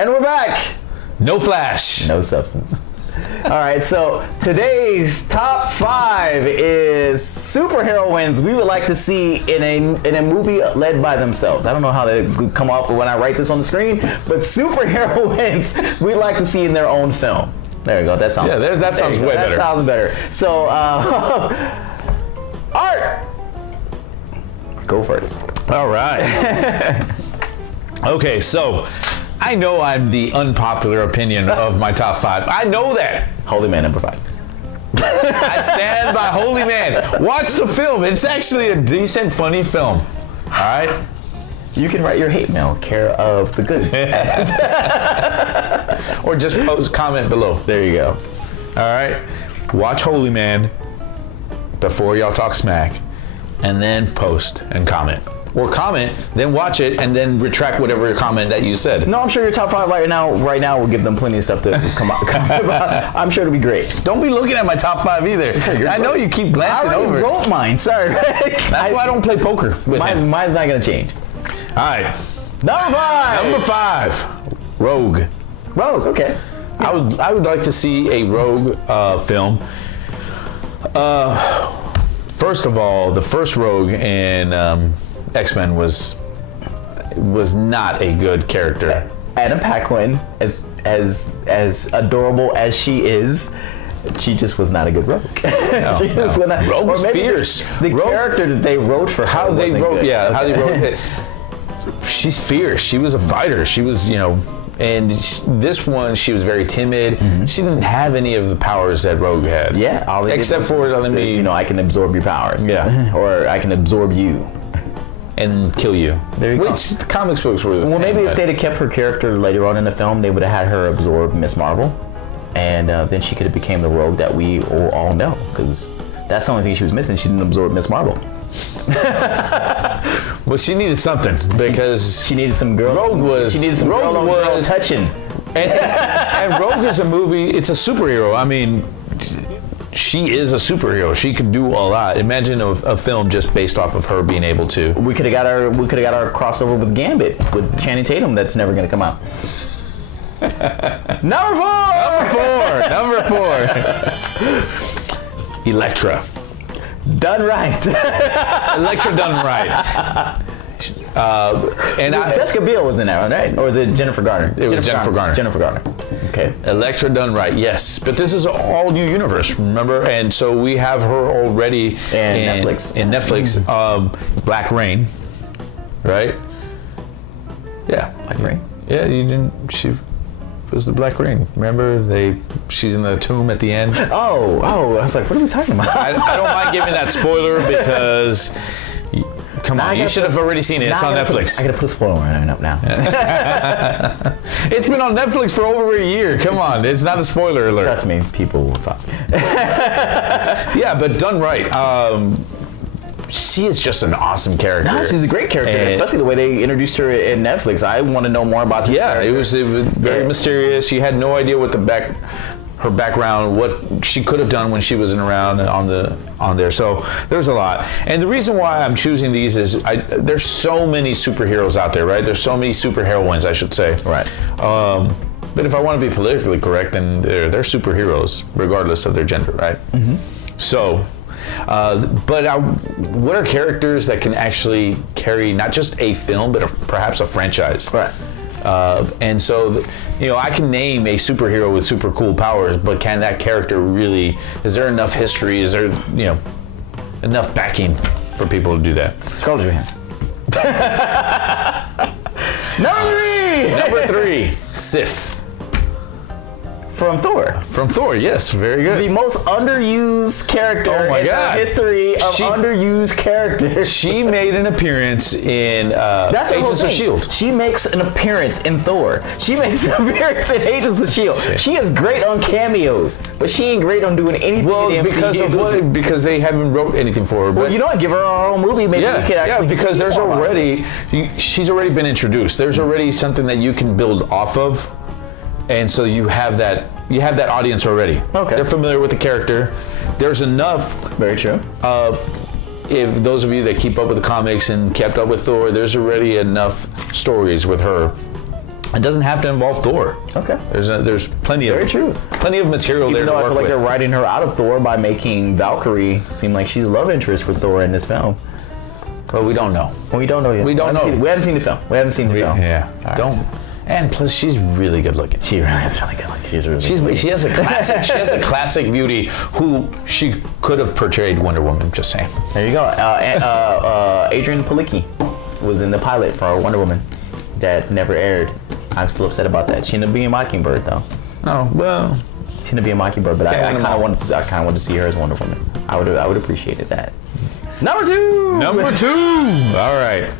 And we're back. No flash. No substance. All right, so today's top 5 is superheroines we would like to see in a movie led by themselves. I don't know how they come off when I write this on the screen, but superheroines we'd like to see in their own film. There you go. That sounds. Yeah, that sounds way better. That sounds better. So, Art, go first. All right. Okay, so I know I'm the unpopular opinion of my top 5. I know that. Holy Man, number 5. I stand by Holy Man. Watch the film. It's actually a decent, funny film. All right? You can write your hate mail, care of the good. Or just comment below. There you go. All right? Watch Holy Man before y'all talk smack, and then post and comment. Or comment, then watch it, and then retract whatever comment that you said. No, I'm sure your top 5 right now will give them plenty of stuff to come about. I'm sure it'll be great. Don't be looking at my top 5 either. I know you keep glancing over. I wrote mine. Sorry. That's why I don't play poker with him. Mine's not gonna change. All right. Number 5. Number 5. Rogue. Rogue. Okay. I would like to see a Rogue film. First of all, the first Rogue in X-Men was not a good character. Anna Paquin, as adorable as she is, she just was not a good Rogue. No. Rogue was fierce. The character that they wrote for her, how they wrote, good. How they wrote it. She's fierce. She was a fighter. She was, and this one, she was very timid. Mm-hmm. She didn't have any of the powers that Rogue had. Yeah, except for letting me, I can absorb your powers. Yeah, or I can absorb you and kill you. There you go. Which the comics books were the same. Well, maybe if they'd have kept her character later on in the film, they would have had her absorb Miss Marvel, and then she could have became the Rogue that we all know. Because that's the only thing she was missing. She didn't absorb Miss Marvel. Well, she needed something because she needed some girl. She needed some girl touching. And Rogue is a movie. It's a superhero. I mean, she is a superhero. She could do a lot. Imagine a film just based off of her being able to. We could have got our crossover with Gambit with Channing Tatum. That's never going to come out. Number 4. Elektra. Done right. Elektra done right. Jessica Biel was in that one, right? Or was it Jennifer Garner? It was Jennifer Garner. Jennifer Garner. Okay. Elektra done right, yes. But this is an all new universe, remember? And so we have her already in Netflix. Black Rain, right? Yeah. Black Rain? Yeah, she was the Black Rain. Remember? She's in the tomb at the end. Oh, I was like, what are we talking about? I don't mind giving that spoiler because... Come on, you should have already seen it. It's on Netflix. I gotta put a spoiler on it up now. It's been on Netflix for over a year. Come on, it's not a spoiler alert. Trust me, people will talk. Yeah, but done right. She is just an awesome character. No, she's a great character, especially the way they introduced her in Netflix. I want to know more about her. Yeah, it was very mysterious. You had no idea what her background, what she could have done when she wasn't around on there. So there's a lot. And the reason why I'm choosing these is there's so many superheroes out there, right? There's so many superheroines, I should say. Right. But if I want to be politically correct, then they're superheroes, regardless of their gender, right? Mm-hmm. So, what are characters that can actually carry not just a film, but perhaps a franchise? Right. And so, I can name a superhero with super cool powers, but can that character really, is there enough history? Is there, enough backing for people to do that? Scarlett Johansson. Number 3, Sif. From Thor. From Thor, yes, very good. The most underused character in the history of underused characters. She made an appearance in Agents of S.H.I.E.L.D. She makes an appearance in Thor. She makes an appearance in Agents of S.H.I.E.L.D. She is great on cameos, but she ain't great on doing anything. Well, because they haven't wrote anything for her. But well, give her her own movie. Maybe we could actually. Yeah, because she's already been introduced. There's already something that you can build off of. And so you have that audience already. Okay. They're familiar with the character. There's enough. Very true. If those of you that keep up with the comics and kept up with Thor, there's already enough stories with her It doesn't have to involve Thor. Okay. There's plenty of material Even there though to I work feel like with. they're writing her out of Thor by making Valkyrie seem like she's love interest for Thor in this film. But we don't know. Well, we don't know yet. We don't know. We haven't seen the film. We haven't seen the film. Yeah. All right. Don't. And plus, she's really good looking. She really is really good. Like, she's really. She has a classic. She has a classic beauty. Who she could have portrayed Wonder Woman. Just saying. There you go. Adrian Palicki was in the pilot for Wonder Woman that never aired. I'm still upset about that. She ended up being Mockingbird though. Oh well. She ended up being Mockingbird, but I Can't kind win 'em of all. wanted to see her as Wonder Woman. I would appreciated that. Number 2. Number 2. All right.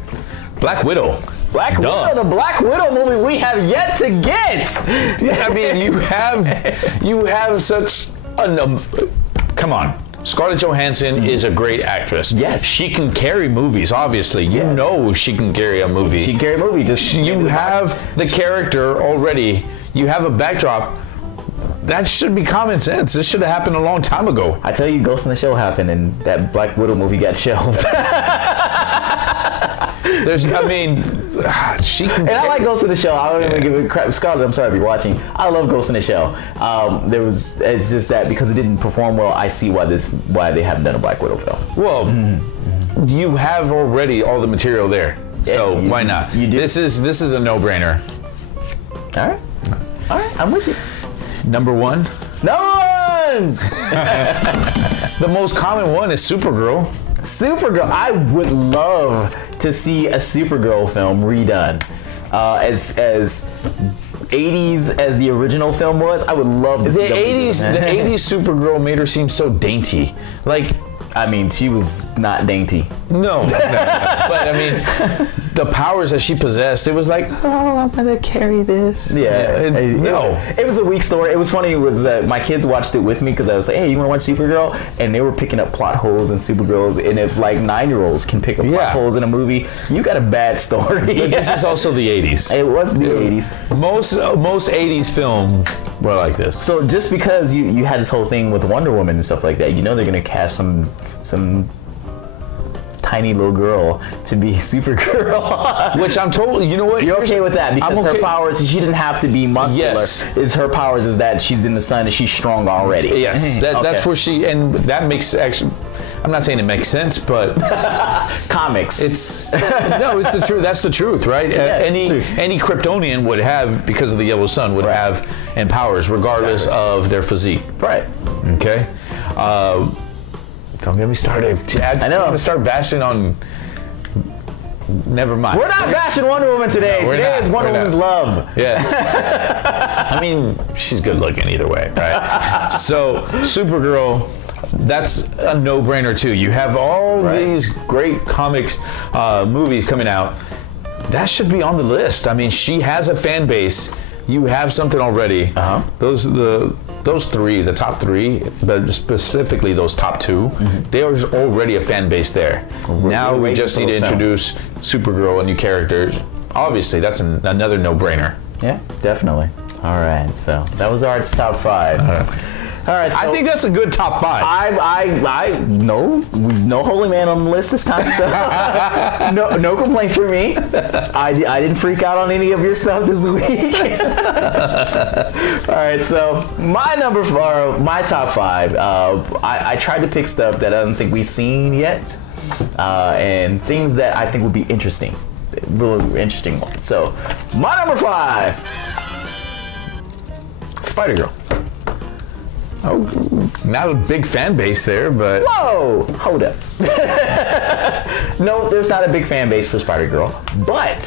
Black Widow. Black Widow, the Black Widow movie we have yet to get. I mean, you have such a come on. Scarlett Johansson is a great actress. Yes. She can carry movies, obviously. You know she can carry a movie. She can carry a movie. You have the character already. You have a backdrop. That should be common sense. This should have happened a long time ago. I tell you, Ghost in the Shell happened, and that Black Widow movie got shelved. She can. And I like Ghost in the Shell. I don't even give a crap. Scarlett, I'm sorry if you're watching. I love Ghost in the Shell. It's just that because it didn't perform well, I see why they haven't done a Black Widow film. Well, you have already all the material there, so why not? You do. This is a no-brainer. All right, I'm with you. Number 1. Number 1. The most common one is Supergirl. Supergirl. I would love to see a Supergirl film redone. As 80s as the original film was, I would love to see The 80s Supergirl made her seem so dainty. Like, I mean, she was not dainty. no. But I mean, the powers that she possessed, it was like, oh, I'm gonna carry this. No. It was a weak story. It was funny. It was my kids watched it with me because I was like, hey, you want to watch Supergirl? And they were picking up plot holes in Supergirls. And if like 9-year-olds can pick up plot holes in a movie, you got a bad story. But this is also the 80s. It was the 80s. Most 80s film were like this. So just because you had this whole thing with Wonder Woman and stuff like that, you know they're gonna cast some tiny little girl to be Supergirl. Which I'm told, you know what? You're okay with that because okay. her powers, she didn't have to be muscular. Yes. It's her powers is that she's in the sun and she's strong already. Yes, that's where she, and that makes actually, I'm not saying it makes sense, but comics. It's it's the truth. That's the truth, right? Any Kryptonian would have, because of the yellow sun, would have and powers regardless of their physique. Right. Okay. Don't get me started. I know. I'm gonna start bashing on. Never mind. We're not bashing Wonder Woman today. No, today is Wonder Woman's love. Yes. I mean, she's good looking either way, right? So, Supergirl, that's a no-brainer too. You have all these great comics, movies coming out. That should be on the list. I mean, she has a fan base. You have something already. Those three, the top 3, but specifically those top 2, there's already a fan base there. Now we just need to introduce Supergirl and new characters. Obviously, that's another no-brainer. Yeah, definitely. All right, so that was our top 5. All right, so I think that's a good top 5. No holy man on the list this time. So no complaints for me. I didn't freak out on any of your stuff this week. All right, so my top 5. I tried to pick stuff that I don't think we've seen yet, and things that I think would be interesting, really interesting ones. So my number 5, Spider-Girl. Oh, not a big fan base there, but... Whoa! Hold up. No, there's not a big fan base for Spider-Girl. But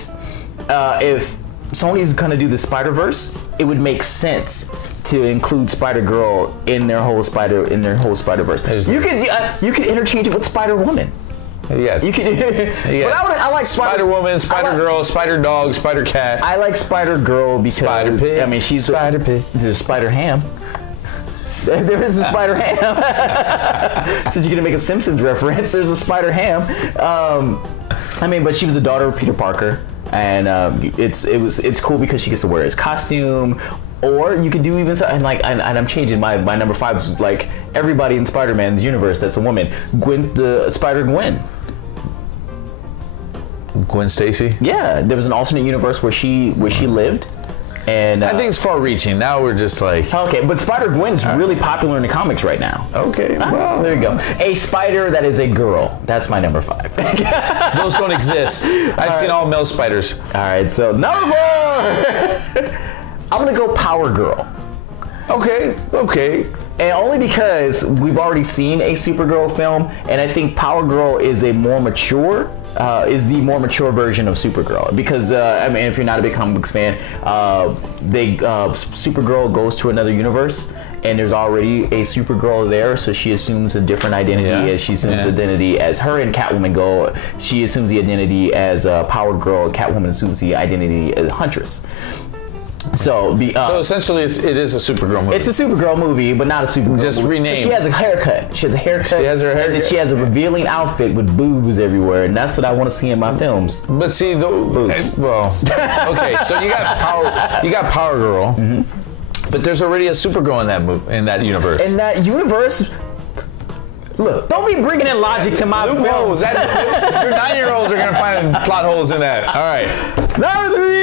if Sony's gonna do the Spider-Verse, it would make sense to include Spider-Girl in their whole Spider-Verse. You could interchange it with Spider-Woman. Yes. You can. Yeah. But I like Spider-Woman, Spider-Girl, Spider-Dog, Spider-Cat. I like Spider-Girl because Spider-Pig. I mean she's Spider-Pig. There's Spider-Ham. There is a Spider-Ham. Since you're gonna make a Simpsons reference, there's a Spider-Ham. I mean, but she was the daughter of Peter Parker, and it's cool because she gets to wear his costume. Or you could do even so, and I'm changing my number 5 is like everybody in Spider-Man's universe that's a woman. Gwen, the Spider-Gwen. Gwen Stacy? Yeah, there was an alternate universe where she lived. And I think it's far-reaching. Now we're just like... Okay, but Spider-Gwen's really popular in the comics right now. Okay, well... There you go. A spider that is a girl. That's my number 5. Those don't exist. I've seen all male spiders. All right, so number 4! I'm going to go Power Girl. Okay. And only because we've already seen a Supergirl film, and I think Power Girl is a more mature... is the more mature version of Supergirl, because I mean, if you're not a big comic books fan, Supergirl goes to another universe, and there's already a Supergirl there, so she assumes a different identity. As she assumes identity as her and Catwoman go. She assumes the identity as Power Girl. Catwoman assumes the identity as Huntress. So essentially, it is a Supergirl movie. It's a Supergirl movie, but not a Supergirl Just movie. renamed. She has a haircut. She has a haircut. She has her haircut. And she has a revealing outfit with boobs everywhere, and that's what I want to see in my films. But see, boobs. Well, okay. So you got Power Girl, but there's already a Supergirl in that universe. In that universe. Look, don't be bringing in logic to my films. Your 9-year-olds are gonna find plot holes in that. All right. Number 3.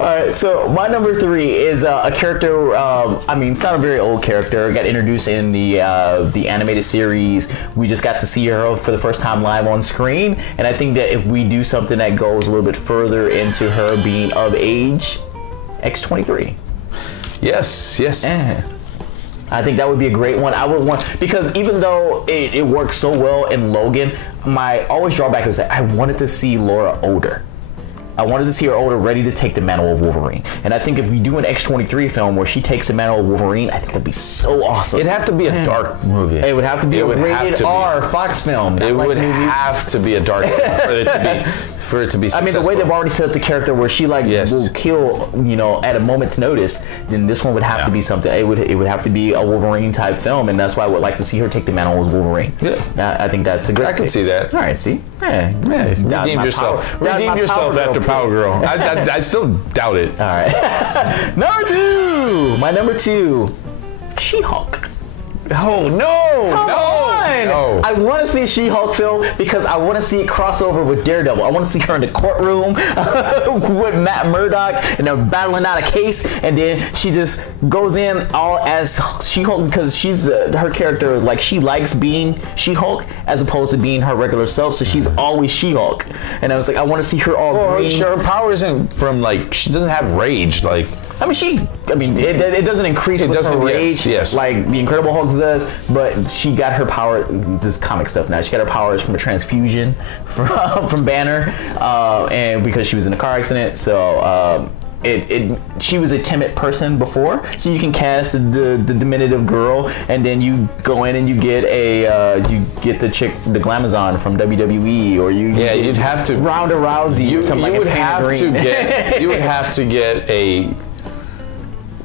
All right, so my number 3 is a character. I mean, it's not a very old character. Got introduced in the animated series. We just got to see her for the first time live on screen, and I think that if we do something that goes a little bit further into her being of age, X-23. Yes. I think that would be a great one. I would want, because even though it works so well in Logan, my always drawback was that I wanted to see Laura older. I wanted to see her older, ready to take the mantle of Wolverine. And I think if we do an X-23 film where she takes the mantle of Wolverine, I think that'd be so awesome. It'd have to be a dark movie. It would have to be a rated R Fox film. It would have to be a dark film for it to be successful. I mean, the way they've already set up the character where she will kill, at a moment's notice, then this one would have to be something. It would have to be a Wolverine type film, and that's why I would like to see her take the mantle as Wolverine. Yeah, I think that's a good. I can see that. All right, see. Redeem yourself. Redeem yourself after Power Girl. I still doubt it. All right. Number 2. My number 2. She-Hulk. Oh no! Come on! I want to see a She-Hulk film because I want to see it cross over with Daredevil. I want to see her in the courtroom with Matt Murdock, and they're battling out a case, and then she just goes in all as She-Hulk because she's her character is like she likes being She-Hulk as opposed to being her regular self, so she's always She-Hulk. And I was like, I want to see her all green. Her power isn't from she doesn't have rage like. It doesn't increase with her rage like the Incredible Hulk does, but she got her power, this comic stuff now, she got her powers from a transfusion from Banner, and because she was in a car accident, so she was a timid person before, so you can cast the diminutive girl, and then you go in and you get the chick, the Glamazon from WWE, or you'd have to Ronda Rousey. You would have to get a.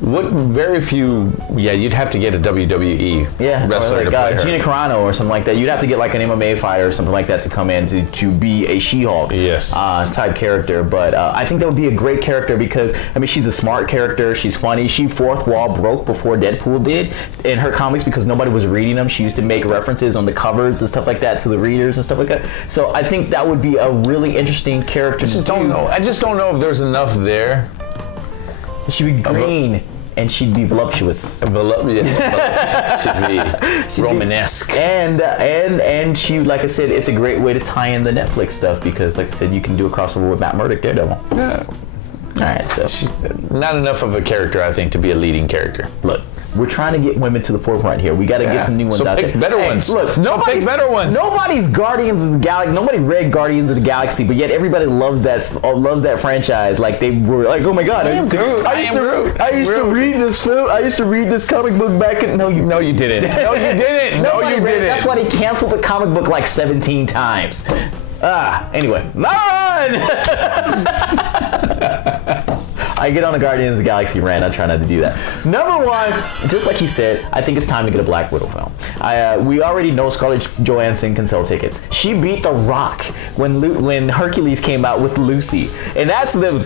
You'd have to get a WWE wrestler to play her. Gina Carano or something like that. You'd have to get like an MMA fighter or something like that to come in to be a She-Hulk type character. But I think that would be a great character because, she's a smart character. She's funny. She fourth wall broke before Deadpool did in her comics because nobody was reading them. She used to make references on the covers and stuff like that to the readers and stuff like that. So I think that would be a really interesting character. I just don't know if there's enough there. She'd be green. And she'd be voluptuous. She'd be Romanesque. And she, like I said, it's a great way to tie in the Netflix stuff because, like I said, you can do a crossover with Matt Murdock, Daredevil. Yeah. All right, so she's not enough of a character, I think, to be a leading character. Look, we're trying to get women to the forefront here. We got to get some new ones out there. So pick better ones. Look, pick better ones. Nobody's Guardians of the Galaxy. Nobody read Guardians of the Galaxy, but yet everybody loves that franchise. Like they were like, oh my god, I used to read this film. I used to read this comic book back in. No, you didn't. No, you didn't. No, you didn't. That's why they canceled the comic book like 17 times. Anyway, I get on the Guardians of the Galaxy rant. I try not to do that. Number 1, just like he said, I think it's time to get a Black Widow film. We already know Scarlett Johansson can sell tickets. She beat The Rock when Hercules came out with Lucy, and that's the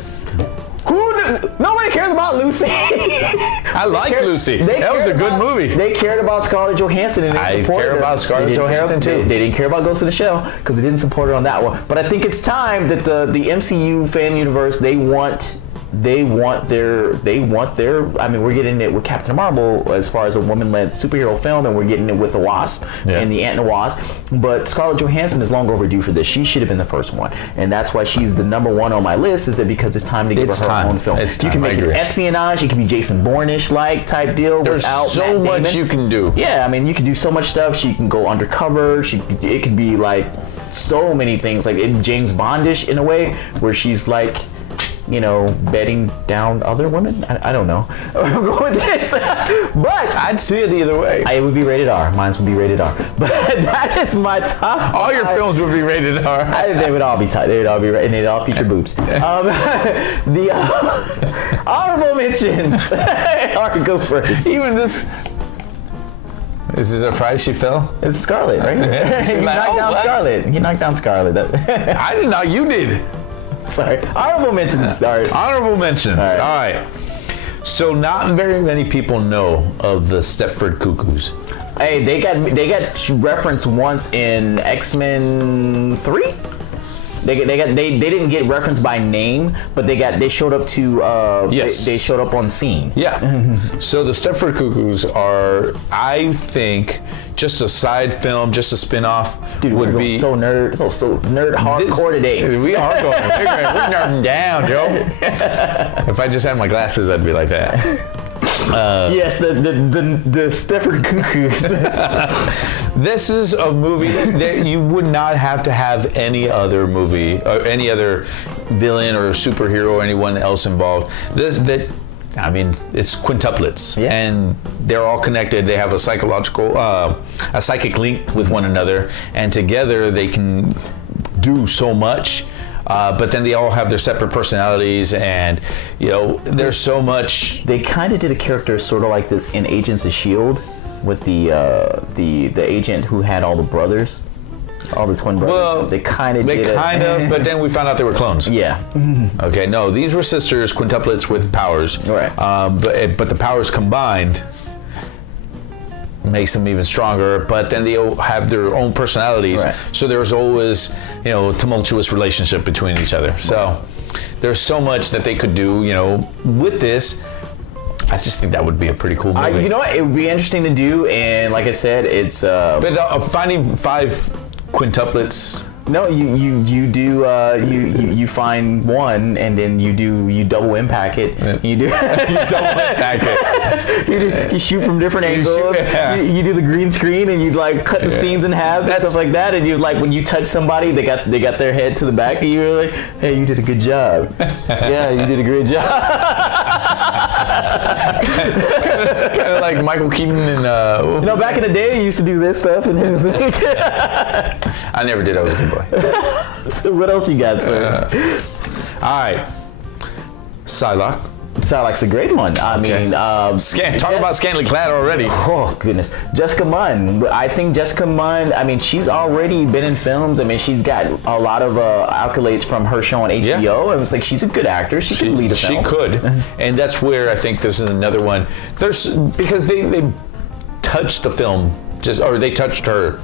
Nobody cares about Lucy. I like Lucy. That was a good movie. They cared about Scarlett Johansson and they supported her. I care about Scarlett Johansson too. They didn't care about Ghost in the Shell because they didn't support her on that one. But I think it's time that the MCU fan universe, they want their I mean, we're getting it with Captain Marvel as far as a woman-led superhero film, and we're getting it with the Wasp and the Ant and the Wasp. But Scarlett Johansson is long overdue for this. She should have been the first one, and that's why she's the #1 on my list. Is that because it's time to give her own film? You can make it espionage. It can be Jason Bourne-ish like type deal. There's so much you can do. Yeah, I mean, you can do so much stuff. She can go undercover. It could be like so many things, like James Bond-ish in a way, where she's like, you know, bedding down other women. I don't know. I'm going with this, but I'd see it either way. It would be rated R. Mine would be rated R. But that is my top. All your films would be rated R. They would all be tight. They would all be, and they'd all feature boobs. The honorable mentions. All right, go first. Even this. Is this a prize she fell? It's Scarlett, right? You knocked down Scarlett. You knocked down Scarlett. I did not. You did. Sorry. Honorable mentions. Sorry. Honorable mentions. All right. So not very many people know of the Stepford Cuckoos. Hey, they got referenced once in X-Men 3. They didn't get referenced by name, but they showed up to yes. They showed up on scene. Yeah. So the Stepford Cuckoos are, I think, just a side film, just a spin-off. Dude, would be so nerd hardcore today. We are going. We're nerding down, Joe. If I just had my glasses, I'd be like that. Yes, the Stepford Cuckoos. This is a movie that you would not have to have any other movie or any other villain or superhero or anyone else involved. I mean, it's quintuplets, and they're all connected. They have a psychic link with one another, and together they can do so much. But then they all have their separate personalities, and you know, there's so much. They kind of did a character sort of like this in Agents of S.H.I.E.L.D. with the agent who had all the brothers, all the twin brothers. Well, they kind of did it. But then we found out they were clones. Yeah. Okay, no, these were sisters, quintuplets with powers. Right. But the powers combined makes them even stronger, but then they have their own personalities. Right. So there's always, you know, tumultuous relationship between each other. So there's so much that they could do, you know, with this. I just think that would be a pretty cool movie. You know what? It would be interesting to do, and like I said, it's. But finding 5 quintuplets. No, you find one, and then you double impact it. You do you double impact it. You shoot from different angles. You do the green screen, and you like cut the scenes in half and stuff like that. And you like when you touch somebody, they got their head to the back, and you're like, hey, you did a good job. Yeah, you did a great job. kind of like Michael Keaton and. You know, back in the day, you used to do this stuff, and I never did. I was a good boy. So what else you got, sir? All right. Psylocke. Psylocke's a great one. I mean, talk about scantily clad already. Oh goodness, Jessica Munn. I think Jessica Munn. I mean, she's already been in films. I mean, she's got a lot of accolades from her show on HBO. Yeah. It was like she's a good actor. She could lead a film. She could, and that's where I think this is another one. Because they touched the film they touched her.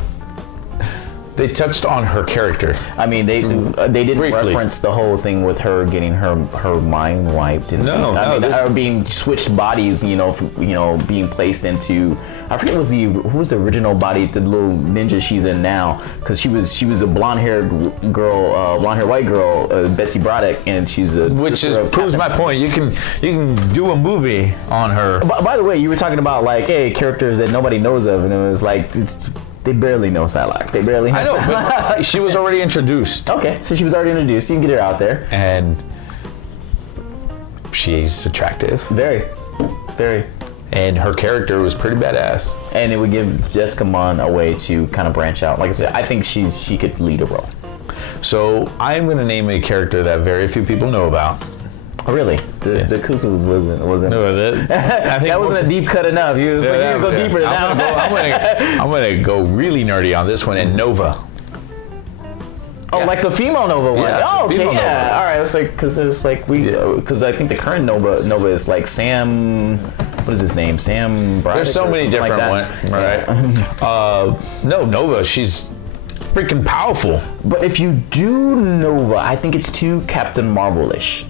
They touched on her character. I mean, they didn't briefly reference the whole thing with her getting her mind wiped. Or being switched bodies. You know, being placed into. I forget who was the original body, the little ninja she's in now, because she was a blonde-haired girl, blonde-haired white girl, Betsy Braddock, and she's a. Which proves my point. You can do a movie on her. By the way, you were talking about like, hey, characters that nobody knows of, and it was like they barely know Psylocke. They barely know. I know, Psylocke. but she was already introduced. Okay, so she was already introduced. You can get her out there. And she's attractive. Very, very. And her character was pretty badass. And it would give Jessica Munn a way to kind of branch out. Like I said, I think she could lead a role. So I'm going to name a character that very few people know about. Oh, really? The Cuckoos wasn't. No, that wasn't a deep cut enough. You was like, you go deeper than that. I'm gonna go really nerdy on this one. And Nova. Oh, like the female Nova one. Yeah, oh, okay, female yeah. Nova. All right, it's like because there's like because I think the current Nova is like Sam. What is his name? Sam. Braddock. There's so many different ones, right? No, Nova. She's freaking powerful. But if you do Nova, I think it's too Captain Marvel-ish.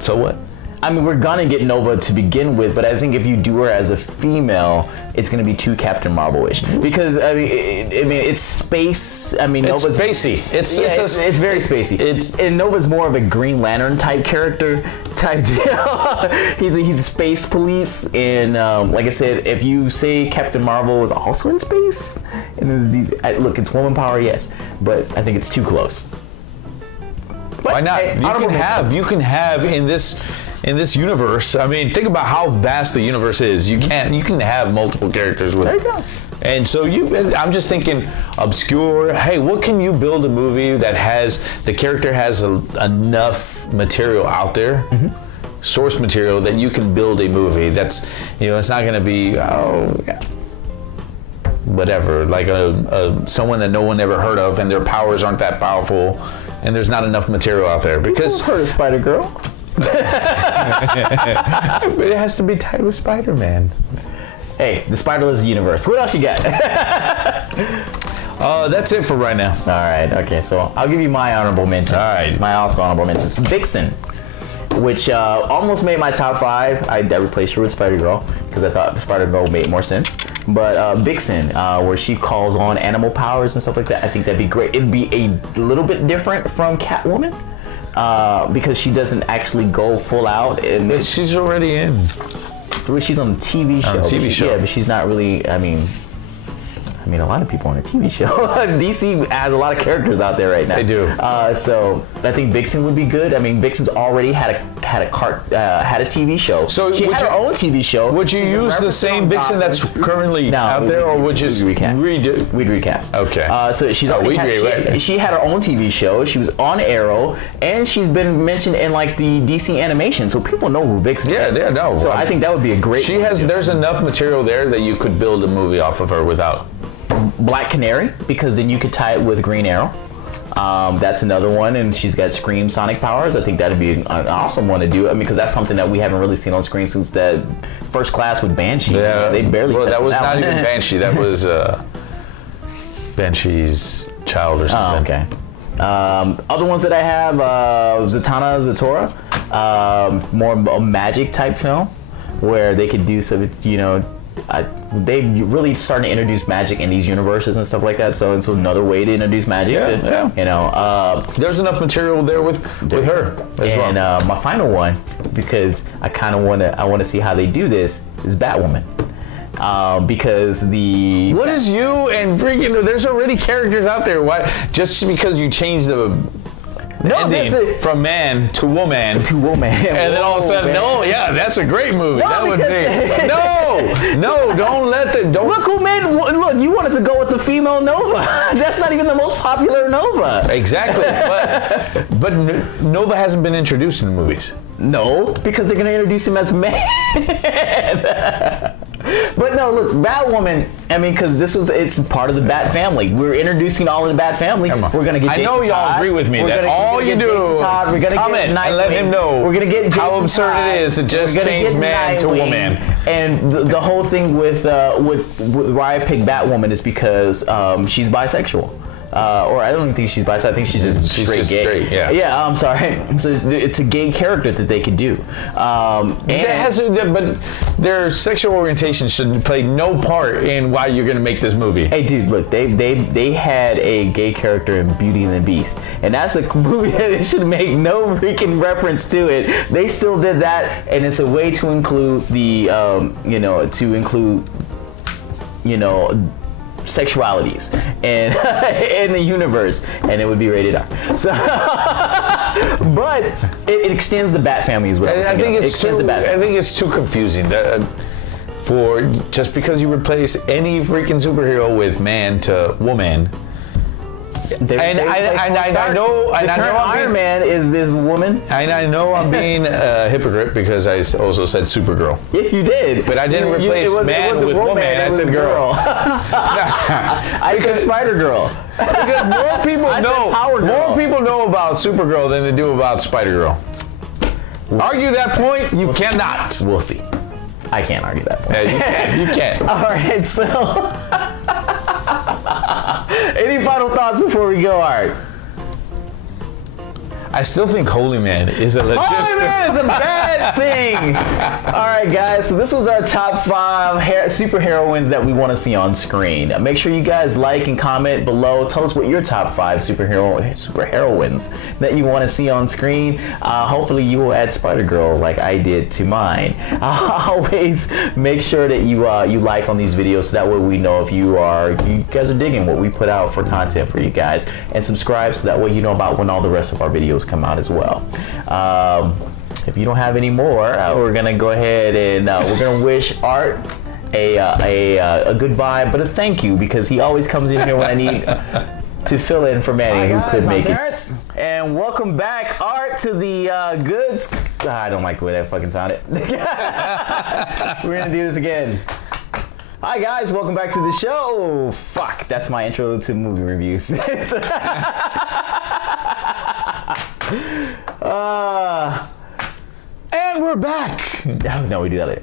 So what? I mean, we're gonna get Nova to begin with, but I think if you do her as a female, it's gonna be too Captain Marvel-ish. Because I mean, it's space. I mean, It's Nova's spacey. It's very spacey. And Nova's more of a Green Lantern type character type deal. he's a space police, and like I said, if you say Captain Marvel is also in space, and look, it's woman power, yes, but I think it's too close. But, why not? Hey, you can have in this universe. I mean, think about how vast the universe is. You can have multiple characters with. There you go. And so I'm just thinking obscure. Hey, what can you build a movie that has the character has enough material out there, source material that you can build a movie that's it's not going to be whatever like someone that no one ever heard of and their powers aren't that powerful. And there's not enough material out there because I've heard of Spider-Girl. But it has to be tied with Spider-Man. Hey, the Spider-Less universe. What else you got? That's it for right now. All right. Okay. So I'll give you my honorable mentions. All right. My also honorable mentions. Vixen, which almost made my top 5. I replaced her with Spider-Girl because I thought Spider-Girl made more sense. But Vixen, where she calls on animal powers and stuff like that, I think that'd be great. It'd be a little bit different from Catwoman because she doesn't actually go full out. But she's already in. She's on a TV show. show. Yeah, but she's not really. I mean, a lot of people on a TV show. DC has a lot of characters out there right now. They do. So I think Vixen would be good. I mean, Vixen's already had a TV show. So she had her own TV show. Would you use the same Vixen that's currently out there, or would you just redo? We'd recast. Okay. So she's already she had her own TV show. She was on Arrow, and she's been mentioned in like the DC animation, so people know who Vixen is. Yeah, no. So I think that would be a great. There's enough material there that you could build a movie off of her without. Black Canary, because then you could tie it with Green Arrow. That's another one, and she's got Scream sonic powers. I think that'd be an awesome one to do. I mean, because that's something that we haven't really seen on screen since that First Class with Banshee. Yeah, they barely. Well, that was that not one. even Banshee. That was Banshee's child or something. Oh, okay. Other ones that I have, Zatanna Zatora, more of a magic type film, where they could do some, they really starting to introduce magic in these universes and stuff like that. So it's another way to introduce magic. There's enough material there with her as well. And my final one, because I kind of want to see how they do this, is Batwoman. Because what is you and freaking? There's already characters out there. Why? Just because you change the ending from man to woman, and then all of a sudden, that's a great movie. That would be don't look who made. Look, you wanted to go with the female Nova. That's not even the most popular Nova. Exactly, but Nova hasn't been introduced in the movies. No, because they're gonna introduce him as man. But no, look, Batwoman. I mean, because it's part of the Bat family. We're introducing all of the Bat family. We're gonna get. Jason I know y'all Todd. agree with me that all you do we're gonna comment and let him know. We're gonna get how Jason absurd Todd. it is to just change man to woman. And the whole thing with why I picked Batwoman is because she's bisexual. Or I don't even think she's bisexual. I think she's just straight gay. Yeah, I'm sorry. So it's a gay character that they could do. But their sexual orientation should play no part in why you're going to make this movie. Hey, dude, look, they had a gay character in Beauty and the Beast, and that's a movie that they should make no freaking reference to it. They still did that, and it's a way to include the, sexualities and in the universe, and it would be rated R. So, but it extends the Bat family as well. I think it's too confusing. For just because you replace any freaking superhero with man to woman, I know Iron Man is this woman. And I know I'm being a hypocrite because I also said Supergirl. Yeah, you did. But I didn't replace man with woman. I said girl. I said Spider Girl. Because more people know about Supergirl than they do about Spider Girl. Argue that point, you cannot. We'll see. I can't argue that point. Yeah, you can. All right, so any final thoughts before we go, Art? I still think Holy Man is a legit. Holy Man is a bad thing. All right, guys. So this was our top 5 superheroines that we want to see on screen. Make sure you guys like and comment below. Tell us what your top 5 superheroines that you want to see on screen. Hopefully, you will add Spider-Girl like I did to mine. Always make sure that you like on these videos so that way we know if you guys are digging what we put out for content for you guys, and subscribe so that way you know about when all the rest of our videos come out as well. If you don't have any more, we're gonna go ahead and we're gonna wish Art a goodbye, but a thank you, because he always comes in here when I need to fill in for Manny, who could make it. And welcome back, Art, to the goods. I don't like the way that fucking sounded. We're gonna do this again. Hi guys, welcome back to the show. Fuck, that's my intro to movie reviews. And we're back. No, we do that later.